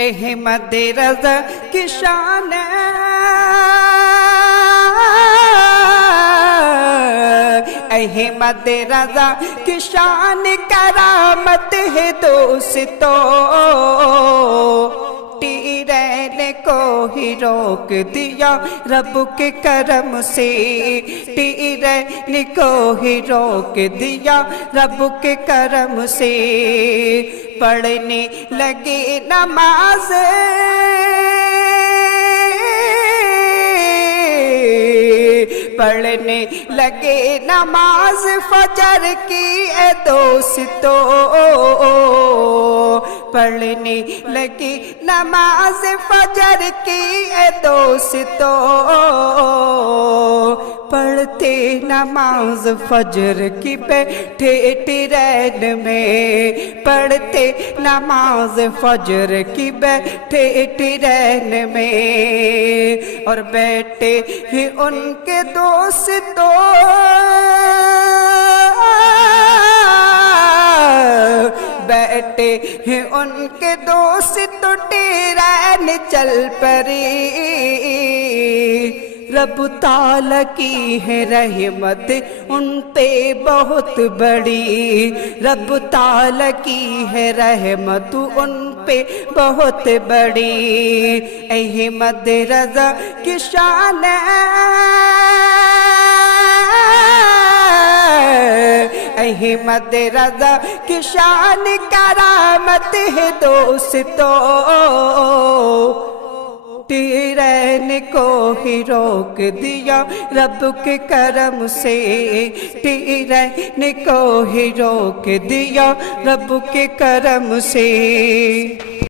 احمد رضا کی شان احمد رضا کی شان کرامت ہے دوستو، تیرین کو ہی روک دیا رب کے کرم سے، تیرین کو ہی روک دیا رب کے کرم سے، پڑھنے لگے نماز پڑھنے لگے نماز فجر کی اے دوستو، پڑھنے لگی نماز فجر کی اے دوستو، پڑھتے نماز فجر کی بیٹھے ٹرین میں، پڑھتے نماز فجر کی بیٹھے ٹرین میں، اور بیٹھے ہی ان کے دوستوں بیٹھے ہیں ان کے دوست تو ٹرین چل پڑی، رب تعالیٰ کی ہے رحمت ان پہ بہت بڑی، رب تعالیٰ کی ہے رحمت ان پہ بہت بڑی، احمد رضا کی شان احمد رضا کی شان کرامت ہے دوستو، ٹرین کو ہی روک دیا رب کے کرم سے، ٹرین کو ہی روک دیا رب کے کرم سے۔